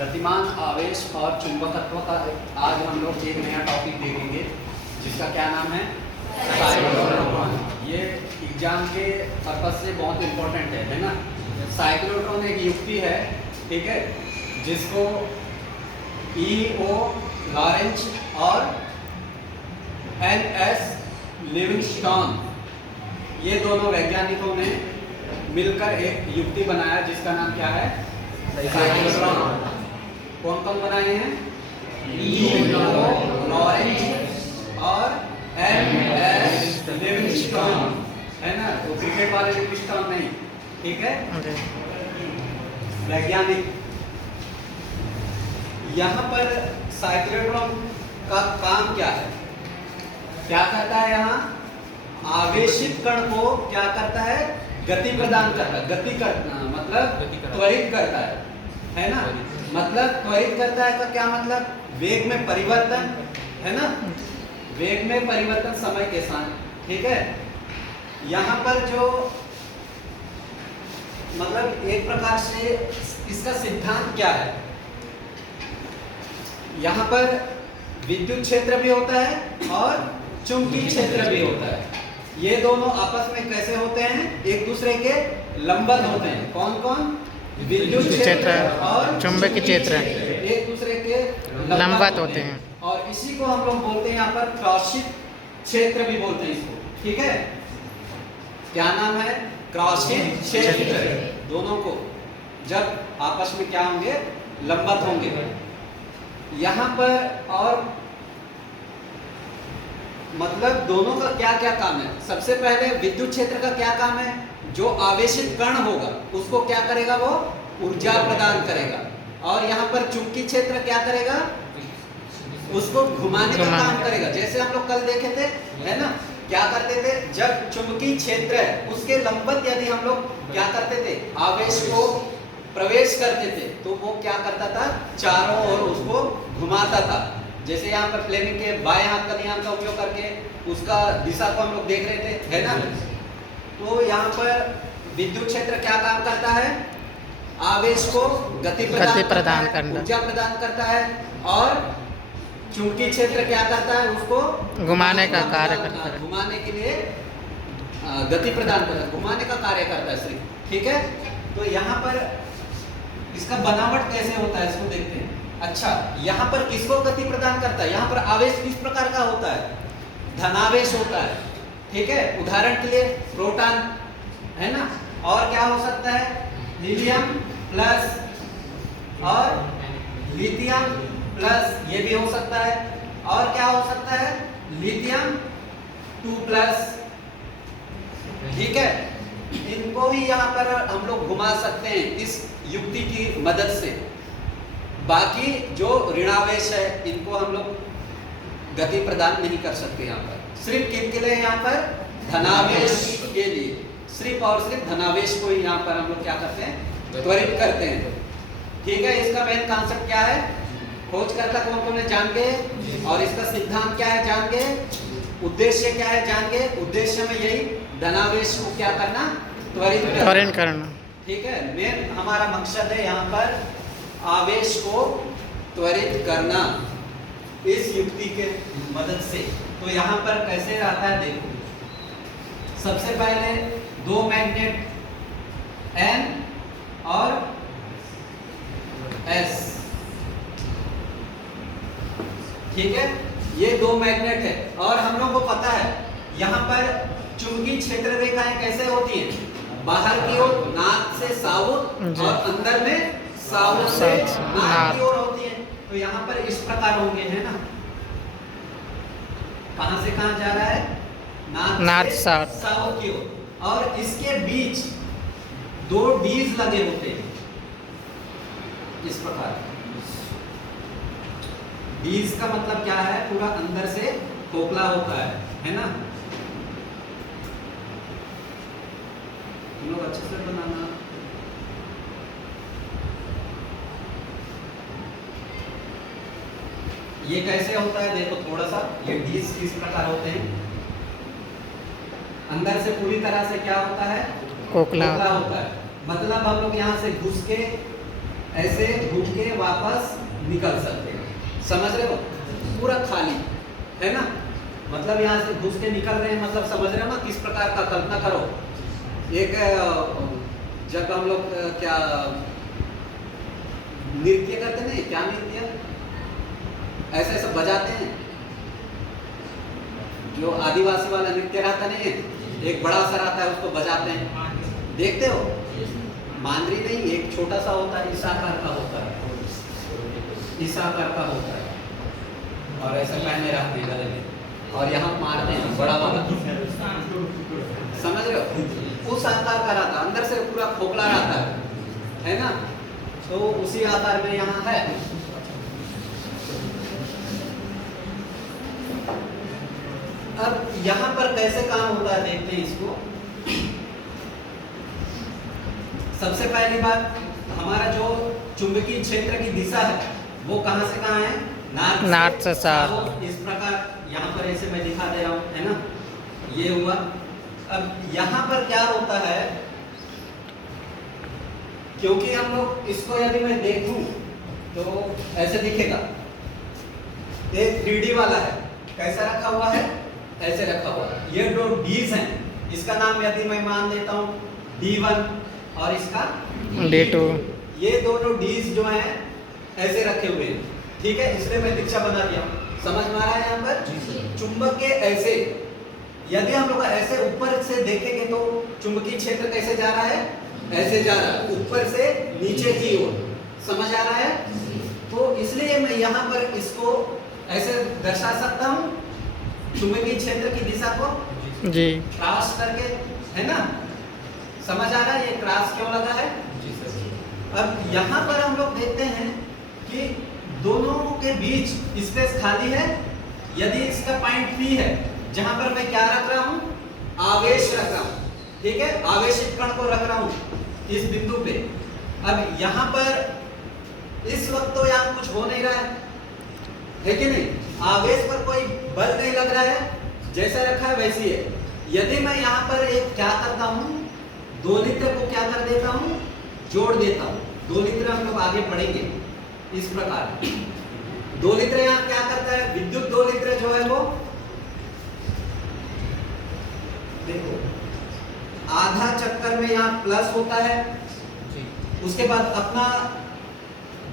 गतिमान आवेश और चुंबकत्व का आज हम लोग एक नया टॉपिक देखेंगे जिसका क्या नाम है साइक्लोट्रॉन। ये एग्जाम के पर्पज से बहुत इम्पोर्टेंट है ना। साइक्लोट्रॉन एक युक्ति है, ठीक है, जिसको E.O. लॉरेंज और N.S. लिविंगस्टोन ये दोनों वैज्ञानिकों ने मिलकर एक युक्ति बनाया जिसका नाम क्या है साइक्लोट्रॉन। कौन कौन बनाए हैं? E.O. लॉरेंज और N.S. लिविंगस्टोन, है ना। तो क्रिकेट वाले लिविंगस्टोन नहीं, ठीक है, वैज्ञानिक। यहाँ पर साइक्लोट्रॉन का काम क्या है, क्या करता है? यहाँ आवेशित कण को क्या करता है? गति प्रदान करता है। गति करना मतलब त्वरित करता है ना। मतलब त्वरित करता है का क्या मतलब? वेग में परिवर्तन, है ना, वेग में परिवर्तन समय के साथ, ठीक है। यहाँ पर जो मतलब एक प्रकार से इसका सिद्धांत क्या है, यहाँ पर विद्युत क्षेत्र भी होता है और चुंबकीय क्षेत्र भी होता है। ये दोनों आपस में कैसे होते हैं? एक दूसरे के लंबवत होते हैं। कौन कौन? विद्युत क्षेत्र और चुंबकीय क्षेत्र एक दूसरे के लंबवत होते हैं। और इसी को हम लोग बोलते हैं यहाँ पर क्रॉसित क्षेत्र भी बोलते हैं इसको, ठीक है। क्या नाम है? क्रॉसित क्षेत्र। दोनों को जब आपस में क्या होंगे? लंबवत होंगे। यहाँ पर और मतलब दोनों का क्या क्या काम है? सबसे पहले विद्युत क्षेत्र का क्या काम है? जो आवेशित कण होगा उसको क्या करेगा? वो ऊर्जा प्रदान करेगा। और यहाँ पर चुंबकीय क्षेत्र क्या करेगा? उसको घुमाने का काम करेगा। जैसे हम लोग कल देखे थे, है ना, क्या करते थे? जब चुंबकीय क्षेत्र है उसके लंबवत यदि हम लोग क्या करते थे? आवेश को प्रवेश करते थे तो वो क्या करता था? चारों ओर उसको घुमाता था। जैसे यहाँ पर फ्लेमिंग के बाएं हाथ का नियम का उपयोग करके उसका दिशा को हम लोग देख रहे थे, है ना। तो यहाँ पर विद्युत क्षेत्र क्या काम करता है? आवेश को गति प्रदान करना, ऊर्जा प्रदान करता है। और चुंबकीय क्षेत्र क्या करता है? उसको घुमाने का कार्य करता है। घुमाने के लिए गति प्रदान करता है, घुमाने का कार्य करता है सिर्फ, ठीक है। तो यहाँ पर इसका बनावट कैसे होता है इसको देखते हैं। अच्छा, यहाँ पर किसको गति प्रदान करता है? यहाँ पर आवेश किस प्रकार का होता है? धनावेश होता है, ठीक है। उदाहरण के लिए प्रोटॉन, है ना। और क्या हो सकता है? हीलियम प्लस और लिथियम प्लस, ये भी हो सकता है। और क्या हो सकता है? लिथियम 2 प्लस, ठीक है। इनको भी यहाँ पर हम लोग घुमा सकते हैं इस युक्ति की मदद से। बाकी जो ऋणावेश है इनको हम लोग गति प्रदान नहीं कर सकते। यहाँ पर सिर्फ किनके लिए? यहाँ पर धनावेश के लिए, सिर्फ और सिर्फ धनावेश को ही यहाँ पर हम लोग क्या करते हैं? त्वरित करते हैं, ठीक है। इसका मेन कॉन्सेप्ट क्या है? खोजकर्ता कौन कौन है जान गए, और इसका सिद्धांत क्या है जान गए, उद्देश्य क्या है जान गए। उद्देश्य में यही धनावेश को क्या करना? त्वरित करना, ठीक है। मेन हमारा मकसद है यहाँ पर आवेश को त्वरित करना इस युक्ति के मदद से। तो यहाँ पर कैसे रहता है देखो। सबसे पहले दो मैग्नेट N और S, ठीक है। ये दो मैग्नेट है और हम लोग को पता है यहाँ पर चुंबकीय क्षेत्र रेखाएं कैसे होती हैं? बाहर की ओर नाक से साउथ और अंदर में साउथ से नॉर्थ की ओर होती है। तो यहाँ पर इस प्रकार होंगे, है ना। कहां से कहां जा रहा है? नॉर्थ से साउथ की ओर। और इसके बीच दो डीज लगे होते हैं इस प्रकार। डीज का मतलब क्या है? पूरा अंदर से खोखला होता है ना। तुम लोग अच्छे से बनाना। ये कैसे होता है देखो थोड़ा सा। ये डीज किस प्रकार होते हैं? अंदर से पूरी तरह से क्या होता है? खोखला होता है। मतलब हम लोग यहाँ से घुस के ऐसे घूम के वापस निकल सकते हैं। समझ रहे हो? पूरा खाली है ना, मतलब यहाँ से घुस के निकल रहे हैं, मतलब समझ रहे हो ना किस प्रकार का? कल्पना करो, एक जब हम लोग क्या नृत्य करते नहीं, क्या नृत्य ऐसे ऐसे बजाते हैं, जो आदिवासी वाला नृत्य रहता नहीं है, एक बड़ा सा रहता है उसको बजाते हैं, देखते हो? मांदरी नहीं, एक छोटा सा होता है, इस आकार का होता है, इस आकार का होता है, और ऐसे पहने रहते हैं गले में, और यहाँ मारते हैं बड़ा वाला, समझ रहे हो? उस आकार का रहता है, अंदर से पूरा खोखला रहता है ना? तो उसी आकार में यहाँ है। अब यहाँ पर कैसे काम होता है देखते हैं इसको। सबसे पहली बात, हमारा जो चुंबकीय क्षेत्र की दिशा है वो कहाँ से कहाँ है? नॉर्थ से साउथ। इस प्रकार यहाँ पर ऐसे मैं दिखा दे रहा हूँ, है ना? ये हुआ। अब यहाँ पर क्या होता है, क्योंकि हम लोग इसको यदि मैं देखूं तो ऐसे दिखेगा, ये 3D वाला है, कैसा रखा हुआ है? ऐसे रखा हुआ है। ये दो डीज हैं, इसका नाम यदि मैं मान देता हूँ D1 और इसका D2, ये दोनों डीज जो हैं ऐसे रखे हुए हैं, ठीक है? इसलिए मैं दीक्षा बना दिया, समझ में आ रहा है? यहाँ पर चुंबक के ऐसे, यदि हम लोग ऐसे ऊपर से देखेंगे तो चुंबकीय क्षेत्र कैसे जा रहा है? ऐसे जा रहा है, ऊपर से नीचे की ओर, समझ आ रहा है? तो इसलिए मैं यहाँ पर इसको ऐसे दर्शा सकता हूँ, चुंबकीय क्षेत्र की दिशा को जी, क्रॉस करके, है ना? समझ आ रहा है ये क्रॉस क्यों लगा है? अब यहाँ पर हम लोग देखते हैं कि दोनों के बीच स्पेस खाली है। यदि इसका पॉइंट P है, जहां पर मैं क्या रख रहा हूं? आवेश रख रहा हूं, ठीक है? आवेशित कण को रख रहा हूं इस बिंदु पे। अब यहाँ पर इस वक्त तो यहाँ कुछ हो नहीं रहा है कि नहीं? आवेश पर कोई बल नहीं लग रहा है, जैसा रखा है वैसी है। यदि मैं यहाँ पर एक क्या करता हूँ, दोलित्र को क्या कर देता हूँ? जोड़ देता हूँ। दोलित्र हम लोग आगे पढ़ेंगे इस प्रकार। दोलित्र यहाँ क्या करता है? विद्युत दोलित्र जो है वो, देखो आधा चक्कर में यहाँ प्लस होता है, उसके बाद अपना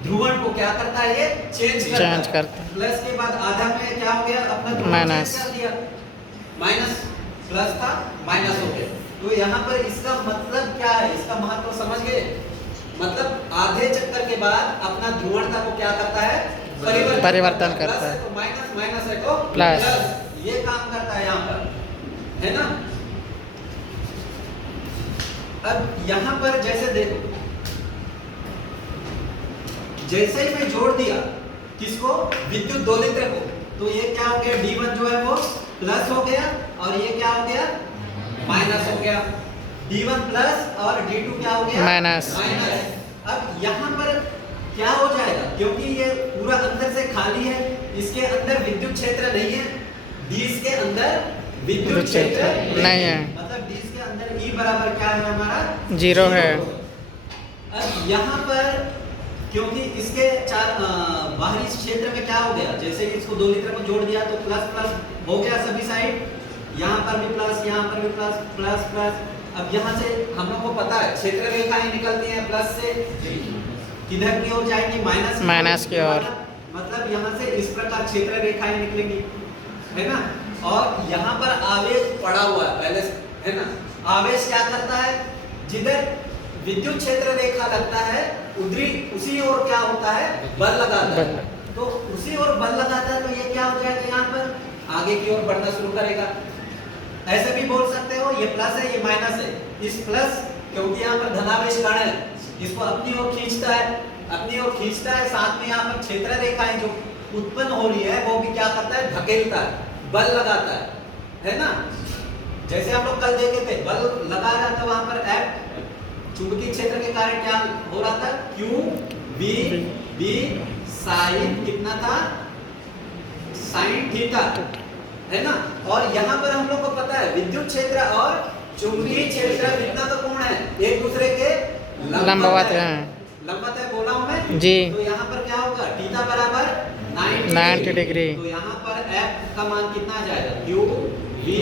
ध्रुवण को क्या करता है? ये चेंज करता है। प्लस के बाद आधा में क्या हो गया? अपना ध्रुवण चेंज कर दिया, माइनस, प्लस था माइनस हो गया। तो यहाँ पर इसका मतलब क्या है? इसका महत्व समझ गए? मतलब आधे चक्कर के बाद अपना ध्रुवणता को क्या करता है? परिवर्तन करता है। तो माइनस माइनस है तो प्लस, ये काम करता है यहाँ पर, है ना? अब यहाँ पर जैसे देखो, जैसे ही मैं जोड़ दिया किसको? विद्युत दोलित्र को, तो ये क्या हो गया? D1 जो है वो प्लस हो गया, और ये क्या हो गया? माइनस हो गया। D1 प्लस और D2 क्या हो गया? माइनस। अब यहाँ पर क्या हो जाएगा? क्योंकि ये पूरा अंदर से खाली है, इसके अंदर विद्युत क्षेत्र नहीं है, डीज के अंदर विद्युत क्षेत्र नहीं है, मतलब डीज के अंदर E बराबर क्या है हमारा? 0 है। अब यहाँ पर क्योंकि इसके चार बाहरी क्षेत्र में क्या हो गया? जैसे इसको दोलित्र को जोड़ दिया तो प्लस प्लस हो गया सभी साइड, यहाँ पर भी प्लस, यहाँ पर भी प्लस, प्लस प्लस। अब यहाँ से हम लोग को पता है क्षेत्र रेखाएं निकलती हैं प्लस से, किधर की ओर जाएंगी? माइनस की ओर, मतलब यहाँ से इस प्रकार क्षेत्र रेखाएं निकलेंगी, है ना? और यहाँ पर आवेश पड़ा हुआ है पहले से, है ना? आवेश क्या करता है? जिधर विद्युत क्षेत्र रेखा लगता है उसी ओर क्या होता है? बल लगाता है। तो उसी ओर बल लगाता है, तो ये क्या हो जाएगा? यहाँ पर आगे की ओर बढ़ना शुरू करेगा। ऐसे भी बोल सकते हो ये प्लस है, ये माइनस है। इस प्लस, क्योंकि यहाँ पर धनावेश कण है, इसको अपनी ओर खींचता है, अपनी ओर खींचता है। साथ में यहाँ पर क्षेत्र रेखाएं जो उत्पन्न हो रही है वो भी क्या करता है? धकेलता है, बल लगाता है ना? जैसे हम लोग कल देखे थे, बल लगा रहा था वहां पर F, चुंबकीय क्षेत्र के कारण क्या हो रहा था? Q B साइन कितना था? साइन थीटा, है ना? और यहाँ पर हम लोग को पता है विद्युत क्षेत्र और चुंबकीय क्षेत्र कितना तो कोण है? एक दूसरे के लंबवत है। लंबवत है बोला हूं मैं? जी। तो यहाँ पर क्या होगा, थीटा बराबर 90 डिग्री। तो यहाँ पर एफ का मान कितना आ जाएगा, क्यू वी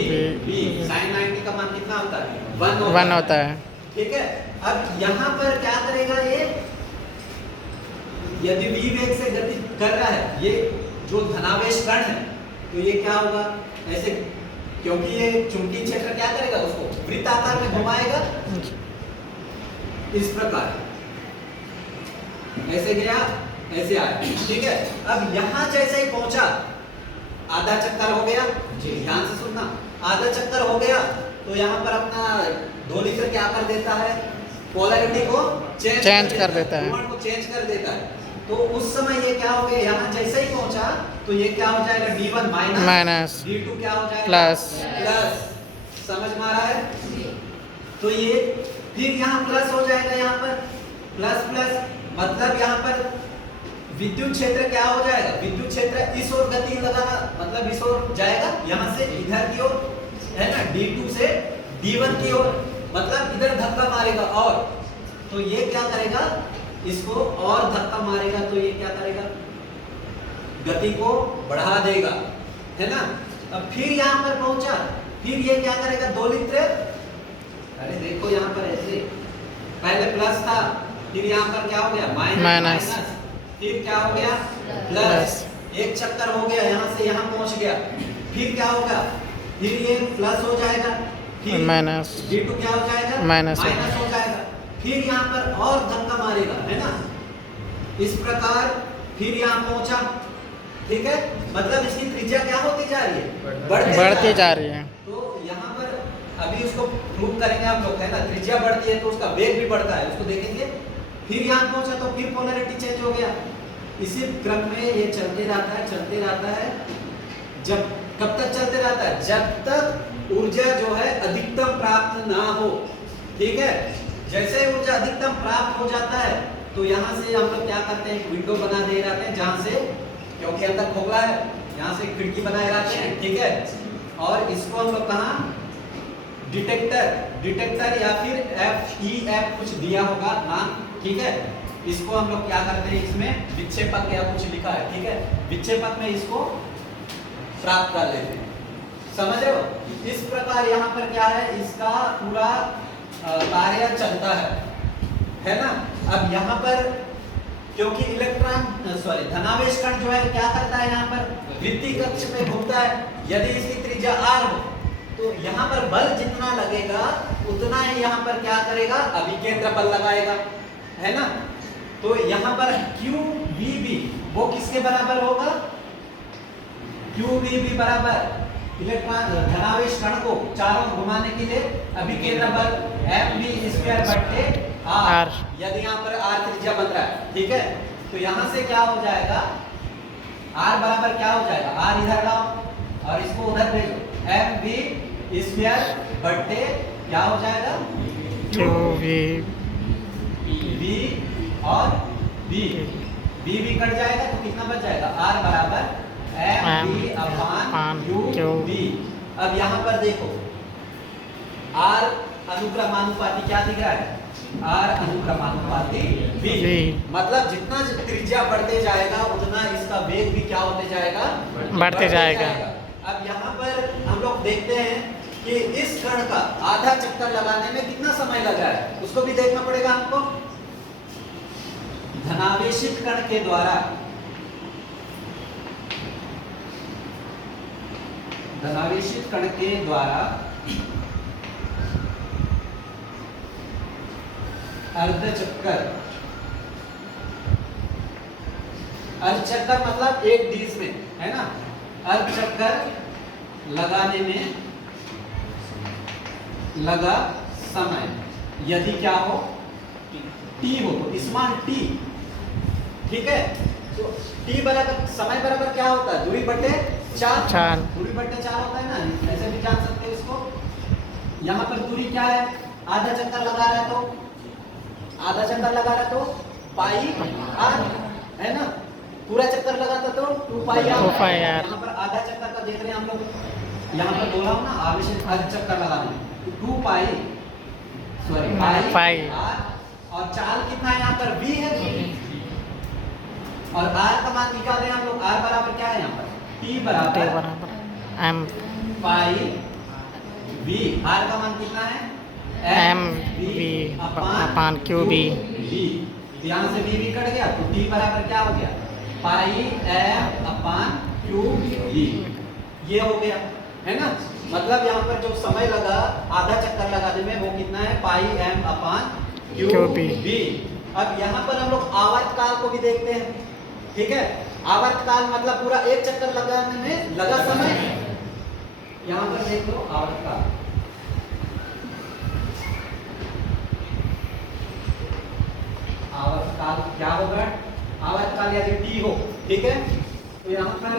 बी। साइन 90 का मान कितना होता है, 1 होता है। ठीक है। अब यहाँ पर क्या करेगा ये, यदि v वेग से गति कर रहा है ये जो धनावेश कण है, तो ये क्या होगा ऐसे, क्योंकि ये चुंबकीय क्षेत्र क्या करेगा, उसको वृत्ताकार में घुमाएगा इस प्रकार, ऐसे गया ऐसे आया, ठीक है। अब यहां जैसे ही पहुंचा, आधा चक्कर हो गया, ध्यान से सुनना, आधा चक्कर हो गया तो यहाँ पर अपना दोलित्र क्या कर देता है, पोलैरिटी को चेंज कर देता है, ध्रुवण को चेंज कर देता है। तो उस समय ये क्या हो गया, यहाँ जैसे ही पहुंचा तो ये क्या हो जाएगा, d1 माइनस d2 क्या हो जाएगा प्लस। समझ में आ रहा है। तो ये फिर यहाँ प्लस हो जाएगा, यहाँ पर प्लस प्लस, मतलब यहाँ पर विद्युत क्षेत्र क्या हो जाएगा, विद्युत क्षेत्र इस ओर गति लगाना, मतलब इस ओर जाएगा, यहाँ से इधर की ओर है ना, d2 से d1 की ओर, मतलब इधर धक्का मारेगा, और तो ये क्या करेगा, इसको और धक्का मारेगा, तो ये क्या करेगा, गति को बढ़ा देगा, है ना। अब फिर यहाँ पर पहुंचा, फिर ये क्या करेगा, दोलित्र, अरे देखो यहाँ पर ऐसे पहले प्लस था, फिर यहाँ पर क्या हो गया, माइनस, फिर क्या हो गया, प्लस, एक चक्कर हो गया, यहाँ से यहाँ पहुंच गया, फिर क्या होगा, फिर ये प्लस हो जाएगा, फिर माइनस d2 क्या हो जाएगा, माइनस हो जाएगा, फिर यहाँ पर और धक्का मारेगा, है ना, इस प्रकार फिर यहाँ पहुंचा, ठीक है। मतलब इसकी त्रिज्या क्या होती जा रही है, बढ़ती जा रही है। तो यहाँ पर अभी उसको प्रूव करेंगे आप लोग, है ना, त्रिज्या बढ़ती है तो उसका वेग भी बढ़ता है, उसको देखेंगे। फिर यहाँ पहुंचा तो फिर पोलैरिटी चेंज हो गया, इसी क्रम में ये चलते रहता है, जब कब तक चलते रहता है, जब तक ऊर्जा जो है अधिकतम प्राप्त ना हो, ठीक है। जैसे ही ऊर्जा अधिकतम प्राप्त हो जाता है तो यहाँ से हम लोग क्या करते हैं, एक विंडो बना दे रहते हैं, जहाँ से, क्योंकि अंदर खोखला है, यहाँ से खिड़की बनाए रहते हैं, ठीक है। और इसको हम लोग कहाँ, डिटेक्टर या फिर FEF कुछ दिया होगा नाम, ठीक है। इसको हम लोग क्या करते हैं, इसमें विक्षेपक या कुछ लिखा है, ठीक है, विक्षेपक में इसको प्राप्त कर लेते हैं, समझ रहे हो। इस प्रकार यहाँ पर क्या है, इसका पूरा कार्य चलता है ना। अब यहाँ पर क्योंकि धनावेश कण जो है क्या करता है, यहाँ पर वृत्तीय कक्ष में घूमता है, यदि इसकी त्रिज्या r हो तो यहाँ पर बल जितना लगेगा उतना ही यहाँ पर क्या करेगा, अभिकेंद्र बल लगाएगा, है ना। तो यहाँ पर QVB वो किसके बराबर होगा, QVB बराबर इलेक्ट्रॉन धनावेश कण को चारों घुमाने के लिए अभिकेंद्र बल mv स्क्वायर बटे r, यदि यहाँ पर r त्रिज्या बन रहा है, ठीक है। तो यहाँ से क्या हो जाएगा, r बराबर क्या हो जाएगा, r इधर लाओ और इसको उधर भेजो, mv स्क्वायर बटे क्या हो जाएगा, v और v कट जाएगा तो कितना बच जाएगा, r बराबर mv अपान qv। अब यहाँ पर देखो r अनुक्रमानुपाती क्या दिख रहा है, r अनुक्रमानुपाती v, मतलब जितना त्रिज्या बढ़ते जाएगा उतना इसका वेग भी क्या होते जाएगा, बढ़ते जाएगा। अब यहाँ पर हम लोग देखते हैं कि इस कण का आधा चक्कर लगाने में कितना समय लगा है, उसको भी देखना पड़ेगा हमको। धनावेशित कण के द्वारा अर्धचक्कर मतलब एक डिश में, है ना, अर्धचक्कर लगाने में लगा समय, यदि क्या हो, t हो तो स्मॉल t, ठीक है। तो t बराबर समय बराबर क्या होता है, दूरी बटे 4, दूरी बटे 4 होता है ना, ऐसे भी जान सकते हैं इसको। यहाँ पर दूरी क्या है, आधा चक्कर लगा रहा है तो पाई r, है ना, पूरा चक्कर लगाता तो 2 पाई r। यहाँ पर आधा चक्कर का देख रहे हैं हम लोग, यहाँ पर बोला हूँ ना, आवेशित आधा चक्कर लगाना, 2 पाई r, और चाल कितना है यहाँ पर v है, और आर का मान निकालें हम लोग। आर बराबर क्या है यहाँ पर, टी टी बराबर बराबर एम पाई वी। आर का मान कितना है, M V upon Q B. V. यहाँ से वी कट गया तो टी बराबर क्या हो गया, पाई एम अपान क्यू वी। ये हो गया है ना। मतलब यहाँ पर जो समय लगा आधा चक्कर लगाने में वो कितना है, पाई एम अपान क्यू बी। अब यहाँ पर हम लोग आवर्त काल को भी देखते हैं, ठीक है। आवर्त काल मतलब पूरा एक चक्कर लगाने में लगा समय। यहाँ पर देख लो आवर्त काल, आवर्त काल क्या होगा, आवर्त काल यदि टी हो, ठीक है, तो यहाँ पर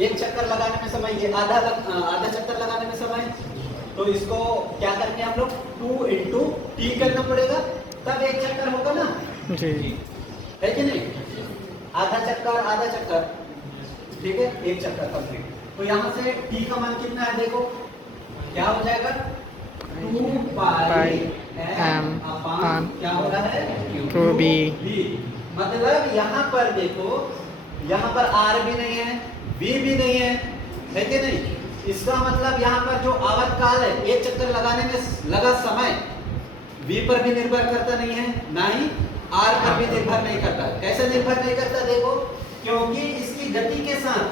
एक चक्कर लगाने में समय, ये आधा चक्कर लगाने में समय, तो इसको क्या करके हम लोग 2 इंटू टी करना पड़ेगा, तब एक चक्कर होगा ना जी, है कि नहीं। आधा चक्कर, ठीक है, एक चक्कर कंप्लीट। तो यहाँ से टी का मान कितना है, देखो क्या हो जाएगा, 2 पाई एम अपान क्या हो रहा है, क्यू बी। मतलब यहाँ पर देखो, यहाँ पर आर भी नहीं है, बी भी नहीं है कि नहीं। इसका मतलब यहाँ पर जो आवर्त काल है, एक चक्कर लगाने में लगा समय, वी पर भी निर्भर करता नहीं है, ना ही आर पर भी निर्भर नहीं करता। कैसे निर्भर नहीं करता, देखो, क्योंकि इसकी गति के साथ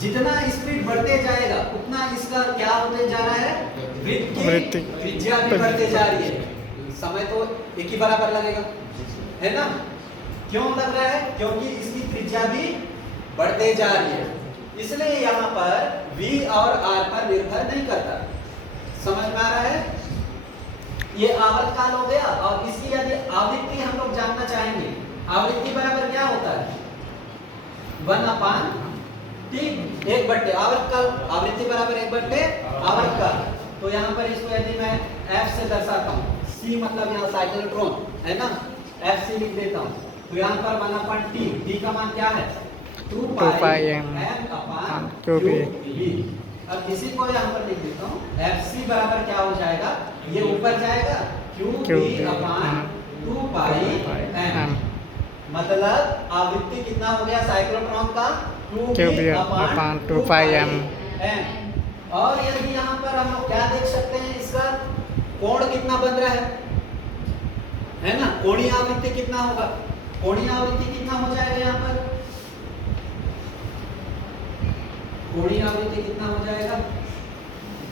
जितना स्पीड बढ़ते जाएगा उतना इसका क्या होते जा रहा है, वृत्त की त्रिज्या भी बढ़ते जा रही है। समय तो एक ही बराबर लगेगा, है ना। क्यों लग रहा है, क्योंकि इसकी त्रिज्या भी बढ़ते जा रही है, इसलिए यहाँ पर v और r पर निर्भर नहीं करता। समझ में आ रहा है। ये आवर्त काल हो गया। और इसकी यदि आवृत्ति हम लोग जानना चाहेंगे, आवृत्ति बराबर क्या होता है, 1/t, 1/, आवर्त काल, आवृत्ति बराबर 1/, आवर्त काल। तो यहाँ पर इसको यदि मैं f से दर्शाता हूँ, c मतलब यहाँ साइक्लोट्रॉन है ना, fc लिख देता हूँ, तो यहाँ पर 1/t, t का मान क्या है, 2 पाई m अपान क्यू बी। अब इसी को यहाँ पर लिख देता हूँ, fc बराबर क्या हो जाएगा, ये ऊपर जाएगा, क्यू बी अपान 2 पाई m। मतलब आवृत्ति कितना हो गया साइक्लोट्रॉन का, क्यू बी अपान 2 पाई m। और यदि यहाँ पर हम लोग क्या देख सकते हैं, इसका कोण कितना बन रहा है ना, कोणीय आवृत्ति कितना होगा, कोणीय आवृत्ति कितना हो जाएगा, यहाँ पर कोणीय आवृत्ति कितना हो जाएगा,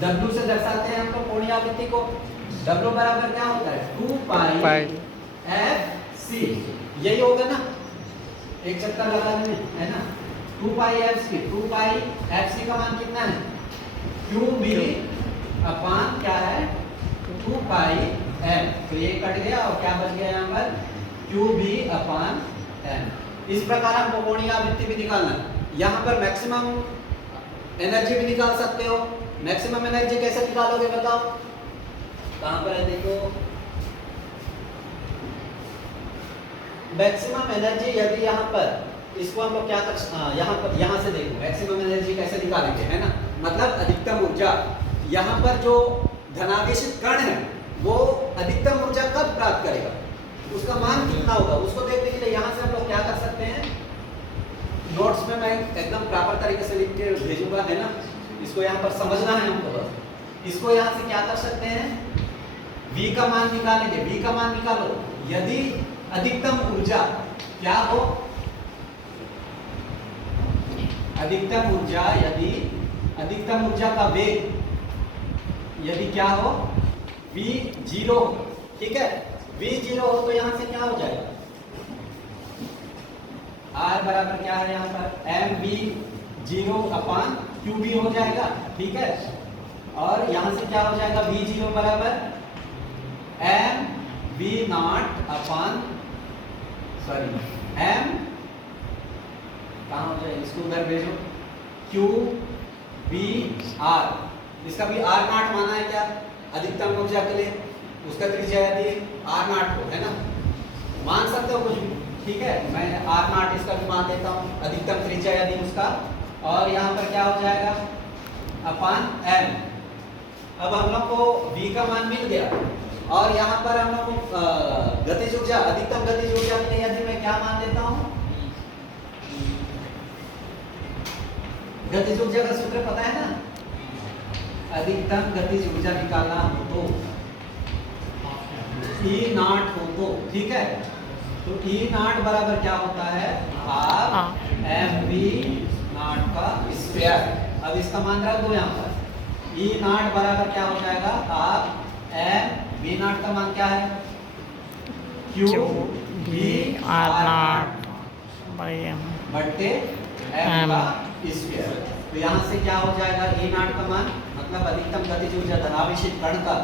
W से दर्शाते हैं हम लोग कोणीय आवृत्ति को। W बराबर क्या होता है, 2 पाई FC, यही होगा ना, एक चक्कर लगाने में, है ना, 2 पाई FC। 2 पाई FC का मान कितना है, QB अपान क्या है, 2 पाई M। तो ये कट गया और क्या बच गया यहाँ पर, QB अपान M। इस प्रकार हमको कोणीय आवृत्ति भी निकालना है। यहाँ पर मैक्सिमम एनर्जी भी निकाल सकते हो। मैक्सिमम एनर्जी कैसे निकालोगे बताओ, कहां पर है, देखो मैक्सिमम एनर्जी, यदि यहाँ पर इसको हम लोग क्या कर, यहाँ से देखो मैक्सिमम एनर्जी कैसे निकालेंगे, है ना। मतलब अधिकतम ऊर्जा, यहाँ पर जो धनावेशित कण है वो अधिकतम ऊर्जा कब प्राप्त करेगा, उसका मान कितना होगा, उसको देखने के लिए यहाँ से हम लोग क्या कर सकते हैं, नोट्स में मैं एकदम प्रॉपर तरीके से लिख के भेजूंगा, है ना। इसको यहाँ पर समझना है हमको बस। इसको यहाँ से क्या कर सकते हैं, v का मान निकालेंगे। v का मान निकालो, यदि अधिकतम ऊर्जा क्या हो, अधिकतम ऊर्जा, यदि अधिकतम ऊर्जा का वेग यदि क्या हो, v 0, ठीक है, v 0 हो तो यहाँ से क्या हो जाएगा, R बराबर क्या है यहाँ पर, mv0 अपान qb हो जाएगा, ठीक है। और यहाँ से क्या हो जाएगा, v0 बराबर mv0 अपान, सॉरी m, कहाँ हो जाएगा, इसको उधर भेजो, qbr, इसका भी r0 माना है क्या, अधिकतम ऊर्जा के लिए, उसका त्रिज्या यदि r0 को, है ना, मान सकते हो कुछ भी, ठीक है। मैं r0 इसका भी मान देता हूँ, अधिकतम त्रिज्या यदि उसका, और यहाँ पर क्या हो जाएगा, अपान m। अब हम लोग को v का मान मिल गया, और यहाँ पर हम लोग को गतिज ऊर्जा, अधिकतम गतिज ऊर्जा के लिए यदि मैं क्या मान देता हूँ, गतिज ऊर्जा का सूत्र पता है ना, अधिकतम गतिज ऊर्जा निकालना हो तो E नॉट हो तो, ठीक है, तो E नॉट बराबर क्या होता है, हाफ mv नॉट का स्क्वायर। अब इसका मान रख दो यहाँ पर, E नॉट बराबर क्या हो जाएगा, हाफ mv नॉट का मान क्या है, q v r not by M बट्टे m का स्क्वायर। तो यहाँ से क्या हो जाएगा, E नॉट का मान मतलब अधिकतम गतिज ऊर्जा धनावेशित कण का,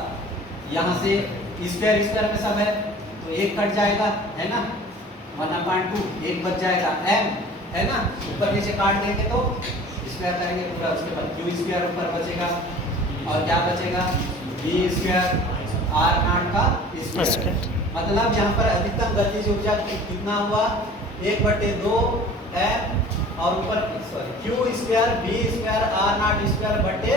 यहाँ से स्क्वायर स्क्वायर में सब है तो एक कट जाएगा, है ना, 1/2 एक बच जाएगा m, है ना, ऊपर नीचे काट देंगे तो स्क्वायर करेंगे पूरा, उसके बाद q स्क्वायर ऊपर बचेगा और क्या बचेगा, v स्क्वायर r नॉट का स्क्वायर। मतलब यहाँ पर अधिकतम गतिज ऊर्जा कितना हुआ, 1/2 m और ऊपर q square v square r not square बट्टे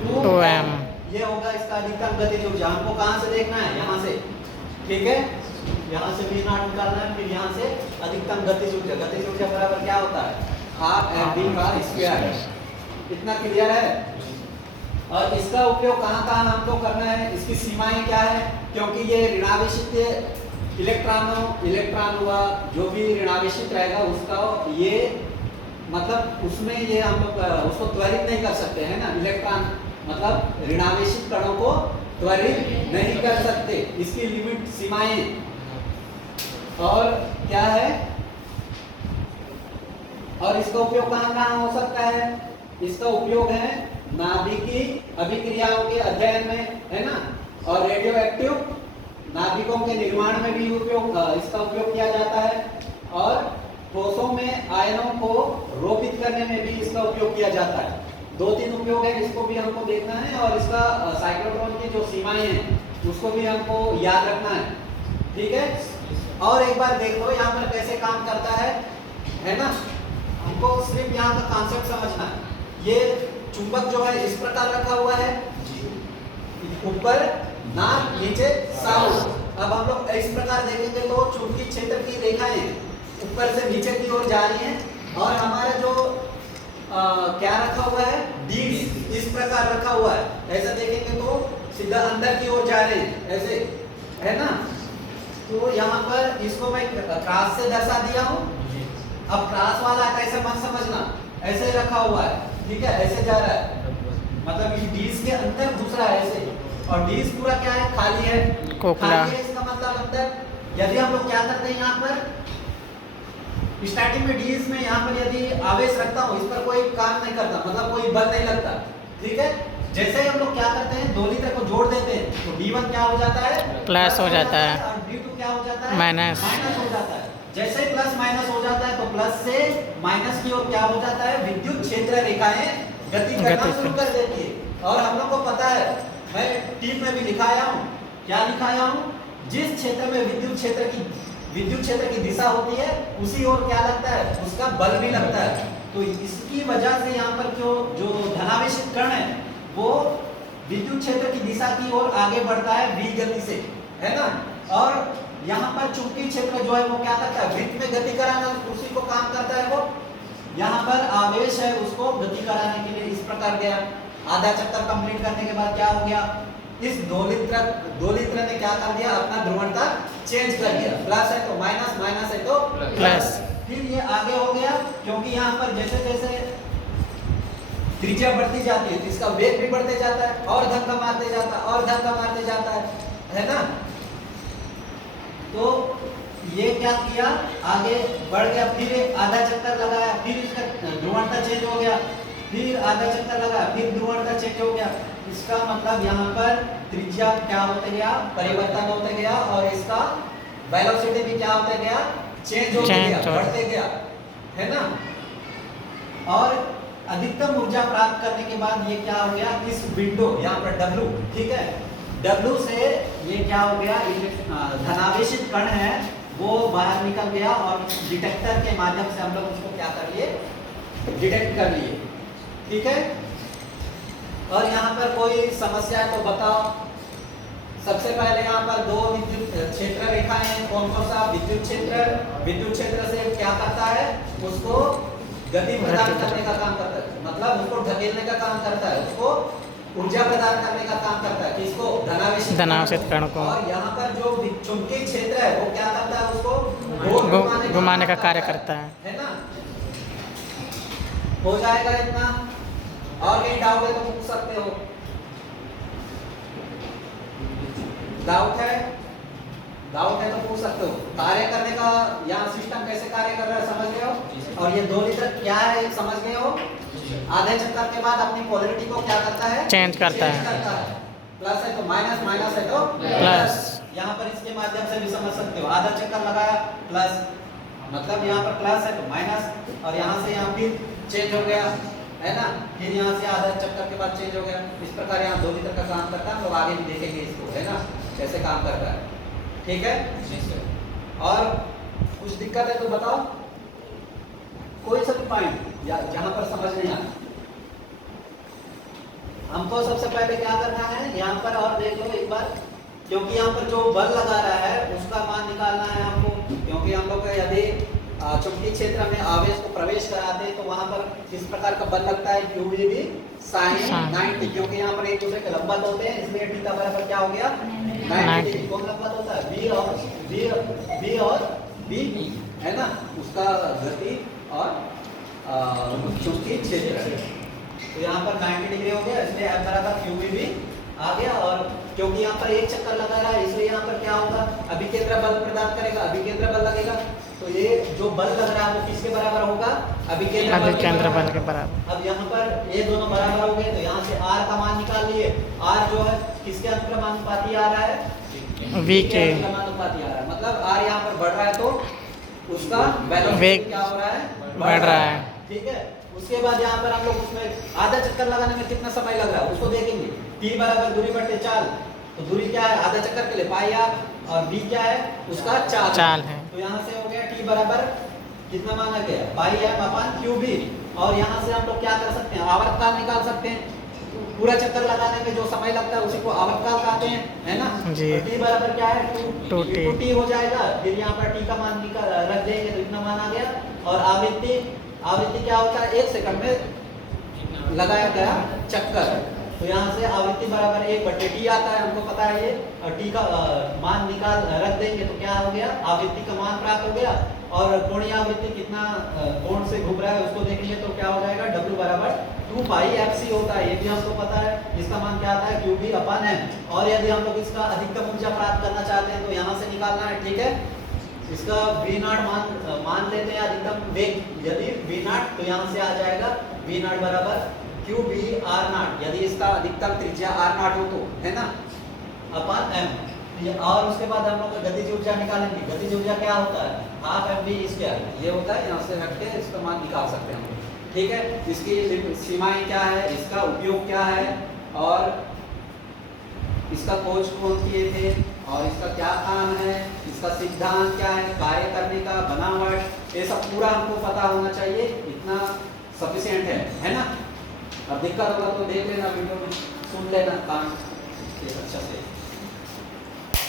2m, ये होगा इसका अधिकतम गतिज ऊर्जा। हमको कहाँ से देखना है, यहाँ से, ठीक है, यहाँ से v नॉट निकालना है, फिर यहाँ से अधिकतम गतिज ऊर्जा, गतिज ऊर्जा बराबर क्या होता है, हाफ mv का स्क्वायर। इतना क्लियर है। और इसका उपयोग कहाँ कहाँ हमको करना है, इसकी सीमाएं क्या है, क्योंकि ये ऋणावेशित इलेक्ट्रॉन हुआ, जो भी ऋणावेशित रहेगा उसका ये मतलब उसमें ये हम लोग उसको त्वरित नहीं कर सकते, है ना, इलेक्ट्रॉन मतलब ऋणावेशित कणों को त्वरित नहीं कर सकते, इसकी लिमिट सीमाएं। और क्या है, और इसका उपयोग कहाँ कहाँ हो सकता है, इसका उपयोग है नाभिकीय अभिक्रियाओं के अध्ययन में, है ना, और रेडियो एक्टिव नाभिकों के निर्माण में भी इसका उपयोग किया जाता है, और ठोसों में आयनों को रोपित करने में भी इसका उपयोग किया जाता है। 2-3 उपयोग है, इसको भी हमको देखना है, और इसका साइक्लोट्रॉन की जो सीमाएं हैं उसको भी हमको याद रखना है, ठीक है। और एक बार देख लो यहाँ पर कैसे काम करता है ना, हमको सिर्फ यहाँ का कॉन्सेप्ट समझना है। ये चुंबक जो है इस प्रकार रखा हुआ है, ऊपर नाक नीचे साउथ। अब हम लोग इस प्रकार देखेंगे तो चुंबकीय क्षेत्र की रेखाएं ऊपर से नीचे की ओर जा रही हैं, और हमारा जो क्या रखा हुआ है, डीज इस प्रकार रखा हुआ है, ऐसा देखेंगे तो सीधा अंदर की ओर जा रहे हैं, ऐसे, है ना। तो यहाँ पर इसको मैं क्रॉस से दर्शा दिया हूँ। अब क्रॉस वाला कैसे मत समझना, ऐसे रखा हुआ है, ठीक है, ऐसे जा रहा है, मतलब इस डीज के अंदर घुस रहा है ऐसे, और डीज पूरा क्या है, खाली है, खाली है, इसका मतलब अंदर। यदि हम लोग क्या करते हैं, यहाँ पर स्टार्टिंग में डीज में यहाँ पर यदि आवेश रखता हूँ, इस पर कोई काम नहीं करता, मतलब कोई बल नहीं लगता, ठीक है। जैसे ही हम लोग क्या करते हैं, दो लीटर को जोड़ देते हैं, तो D1 क्या हो जाता है, प्लस हो जाता है, और D2 क्या हो जाता है, माइनस हो जाता है। जैसे ही प्लस माइनस हो जाता है, तो प्लस से माइनस की ओर क्या हो जाता है, विद्युत क्षेत्र रेखाएं गति करना शुरू कर देती है। और हम लोग को पता है, मैं टीप में भी लिखाया हूँ, क्या लिखाया हूँ, जिस क्षेत्र में विद्युत क्षेत्र की दिशा होती है, उसी ओर क्या लगता है, उसका बल भी लगता है। तो इसकी वजह से यहाँ पर जो धनावेशित कण है वो विद्युत क्षेत्र की दिशा की ओर आगे बढ़ता है v गति से, है ना। और यहाँ पर चुंबकीय क्षेत्र जो है वो क्या करता है, वृत्त में गति कराना उसी को काम करता है। वो यहाँ पर आवेश है, उसको गति कराने के लिए इस प्रकार गया। आधा चक्कर कंप्लीट करने के बाद क्या हो गया, इस दो लित्र ने क्या कर दिया, अपना ध्रुवणता चेंज कर दिया, प्लस है तो माइनस, माइनस है तो प्लस। फिर ये आगे हो गया, क्योंकि यहाँ पर जैसे जैसे त्रिज्या बढ़ती जाती है तो इसका वेग भी बढ़ते जाता है, और धक्का मारते जाता है, और धक्का मारते जाता है ना। तो ये क्या किया, आगे बढ़ गया, फिर आधा चक्कर लगाया, फिर इसका ध्रुवणता चेंज हो गया, फिर आधा चक्कर लगाया, फिर ध्रुवणता चेंज हो गया। इसका मतलब यहाँ पर त्रिज्या क्या होते गया, परिवर्तन होते गया, और इसका वेलोसिटी भी क्या होते गया, चेंज होते गया, बढ़ते गया, है ना। और अधिकतम ऊर्जा प्राप्त करने के बाद ये क्या हो गया, इस विंडो यहाँ पर W, ठीक है, W से ये क्या हो गया, धनावेशित कण है वो बाहर निकल गया, और डिटेक्टर के माध्यम से हम लोग उसको क्या कर लिए, डिटेक्ट कर लिए, ठीक है। और यहाँ पर कोई समस्या है तो बताओ। सबसे पहले यहाँ पर दो विद्युत क्षेत्र रेखाएं हैं, कौन कौन सा, विद्युत क्षेत्र से क्या करता है, उसको गति प्रदान करने का काम करता है, मतलब उसको धकेलने का काम करता है, उसको ऊर्जा प्रदान करने का काम करता है, किसको? धनावेशित कण को। और यहाँ पर जो चुंबकीय क्षेत्र है वो क्या करता है? उसको घुमाने का कार्य करता है ना। हो जाएगा इतना। और कहीं डाउट है तो पूछ सकते हो। डाउट है तो पूछ सकते हो। कार्य करने का यहाँ सिस्टम कैसे कार्य कर रहा है समझ गए हो? और ये 2 लीटर क्या है समझ गए हो? आधे चक्कर के बाद अपनी पोलैरिटी को क्या करता है? चेंज करता है। प्लस है तो माइनस, माइनस है तो प्लस। यहाँ पर इसके माध्यम से भी समझ सकते हो। आधा चक्कर लगाया प्लस, मतलब यहाँ पर प्लस है तो माइनस, और यहाँ से यहाँ फिर चेंज हो गया, है ना। फिर यहाँ से आधा चक्कर के बाद चेंज हो गया। इस प्रकार यहाँ 2 लीटर का काम करता है। हम लोग आगे भी देखेंगे इसको, है ना, कैसे काम करता है। ठीक है। और कुछ दिक्कत है तो बताओ, कोई सा भी पॉइंट या जहां पर समझ नहीं आता। हमको सबसे पहले क्या करना है यहाँ पर, और देख लो एक बार, क्योंकि यहाँ पर जो बल लगा रहा है उसका मान निकालना है हमको। क्योंकि हम लोग यदि चुंबकीय क्षेत्र में आवेश को प्रवेश कराते हैं तो वहां पर किस प्रकार का बल लगता है? QV sin 90, क्योंकि यहाँ पर एक दूसरे के लंबवत होते हैं, इसलिए थीटा बराबर क्या हो गया? 90 डिग्री। कौन लंबवत होता है? V और B, है ना, उसका गति और चुंबकीय क्षेत्र है। तो यहाँ पर 90 डिग्री हो गया, इसलिए F बराबर QV आ गया। और क्योंकि यहाँ पर एक चक्कर लगा रहा है इसलिए यहाँ पर क्या होगा? अभिकेंद्र बल प्रदान करेगा, अभिकेंद्र बल लगेगा। तो ये जो बल लग रहा है वो किसके बराबर होगा? अभिकेंद्र बल के बराबर। अब यहाँ पर ये दोनों बराबर हो गए, तो यहाँ से R का मान निकाल लिए। R जो है किसके अनुपाती आ रहा है? V के अनुपाती आ रहा है। मतलब R यहाँ पर बढ़ रहा है तो उसका वेलोसिटी क्या हो रहा है? बढ़ रहा है। ठीक है। उसके बाद यहाँ पर हम लोग उसमें आधा चक्कर लगाने में कितना समय लग रहा है उसको देखेंगे। T बराबर दूरी बटे चाल, तो दूरी क्या है आधा चक्कर के लिए? पाई r, और B क्या है? उसका चाल है। तो यहाँ से हो गया T बराबर कितना माना गया? पाई m अपान QB। और यहाँ से हम लोग क्या कर सकते हैं? आवर्तकाल निकाल सकते हैं। पूरा चक्कर लगाने में जो समय लगता है उसी को आवर्तकाल कहते हैं, है ना। जी। तो T बराबर क्या है? 2T हो जाएगा। फिर यहाँ पर T का मान रख देंगे तो इतना मान आ गया। और आवृत्ति क्या होता है? 1 सेकंड में लगाया गया चक्कर। तो यहाँ से आवृत्ति बराबर 1/T आता है, हमको पता है ये। और T का मान रख देंगे तो क्या हो गया? आवृत्ति का मान प्राप्त हो गया। और कोणीय आवृत्ति कितना कोण से घूम रहा है उसको देखेंगे तो क्या हो जाएगा? W बराबर 2 पाई FC होता है, ये भी हमको पता है। इसका मान क्या आता है? QB अपान M। और यदि हम लोग इसका अधिकतम ऊर्जा प्राप्त करना चाहते हैं तो यहाँ से निकालना है, ठीक है। इसका V0 मान लेते हैं अधिकतम वेग, यदि V0 तो यहाँ से आ जाएगा V0 बराबर QB R0, यदि इसका अधिकतम त्रिज्या R0 हो तो, है ना, अपान M। और उसके बाद हम लोग गतिज ऊर्जा निकालेंगे। गतिज ऊर्जा क्या होता है? हाफ mv², ये होता है। यहाँ से रख के इसका मान निकाल सकते हैं हम, ठीक है। इसकी सीमाएं क्या है, इसका उपयोग क्या है, और इसका खोज कौन किए थे, और इसका क्या काम है, इसका सिद्धांत क्या है, कार्य करने का बनावट, ये सब पूरा हमको पता होना चाहिए। इतना सफिशिएंट है ना। अब दिक्कत होगा तो देख लेना वीडियो में, सुन लेना काम अच्छा से।